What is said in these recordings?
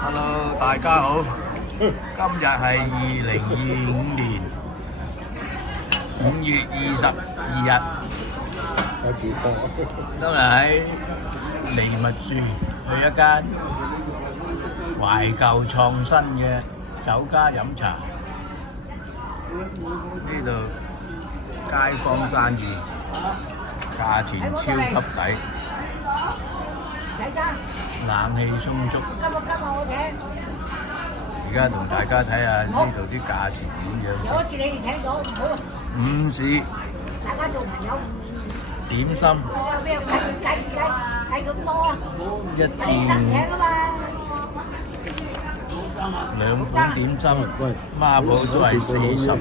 Hello，大家好。今日係2025年5月22日。今日喺梨木樹去一間懷舊創新嘅酒家飲茶。呢度街坊生意，價錢超級抵，冷氣充足。而家同大家睇下呢度啲價錢點樣。嗰次你哋請咗唔好啊。午市，大家做朋友。點心。計咁多啊？一件。兩款點心，孖寶都係40元。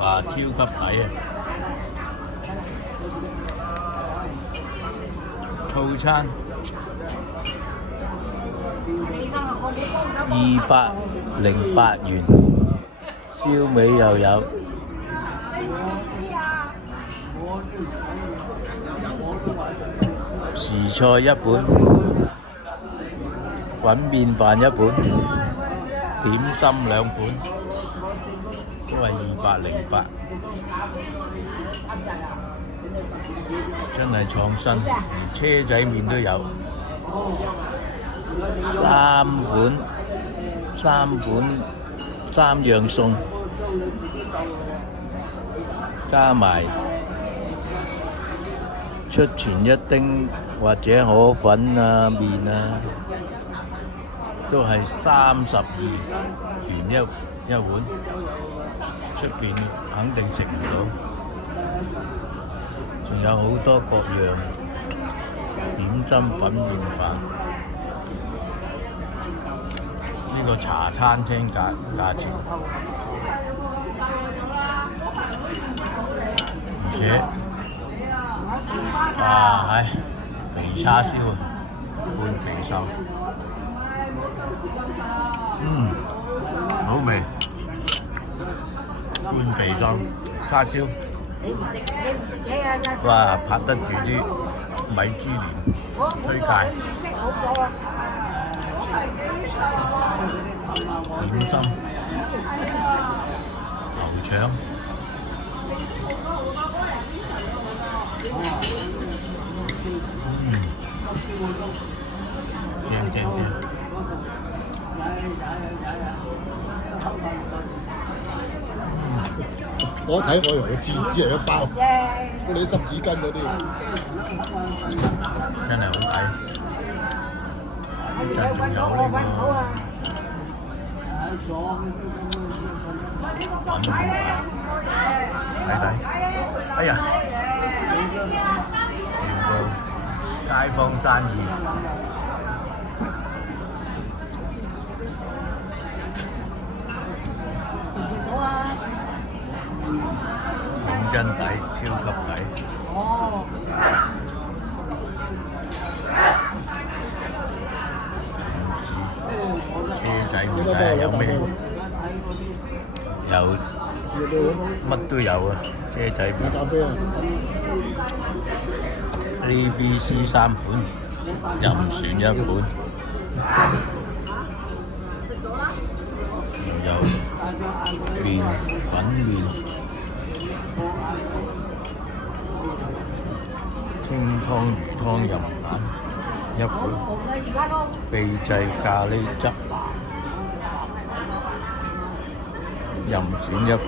哇！超級抵啊！套餐208元，燒味又有，時菜一本，滾麵飯一本，點心2款，都係208，真係創新，連車仔麵都有。3樣餸，加埋出前一丁或者河粉啊麵啊，都係32元一碗，出邊肯定食唔到。仲有好多各樣點心粉麵飯。呢個茶餐廳價錢，而且係肥叉燒啊，半肥瘦，好味，半肥瘦叉燒，哇，拍得住啲米芝蓮推介。點心、牛腸，正。我睇我以為廁紙係一包，嗰啲濕紙巾嗰啲，真係好抵。仲有呢個睇，哎呀，全部街坊生意，講真抵，超級抵。車仔麵睇下有咩？有乜都有啊！車仔麵、ABC 3款，任選1款，仲有粉麵、清湯魚湯任揀1款，秘製咖喱汁任選1款。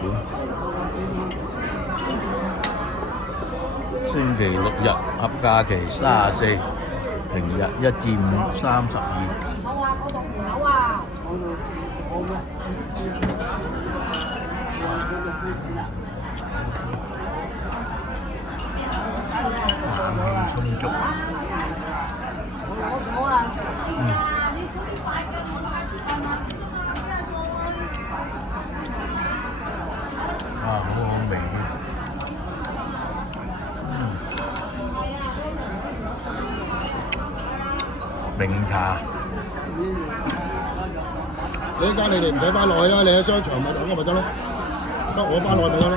星期6日合假期34，平日1至5 32。冷氣充足。好好味添。茗茶。你依家你哋唔使翻落去啊！你喺商場咪等我咪得咯，得我翻落去咪得咯。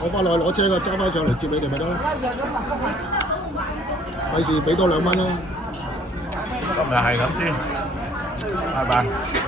我翻落去攞車嘅，揸翻上嚟接你哋咪得咯。費事俾多2蚊啦。今咪係咁先，拜拜。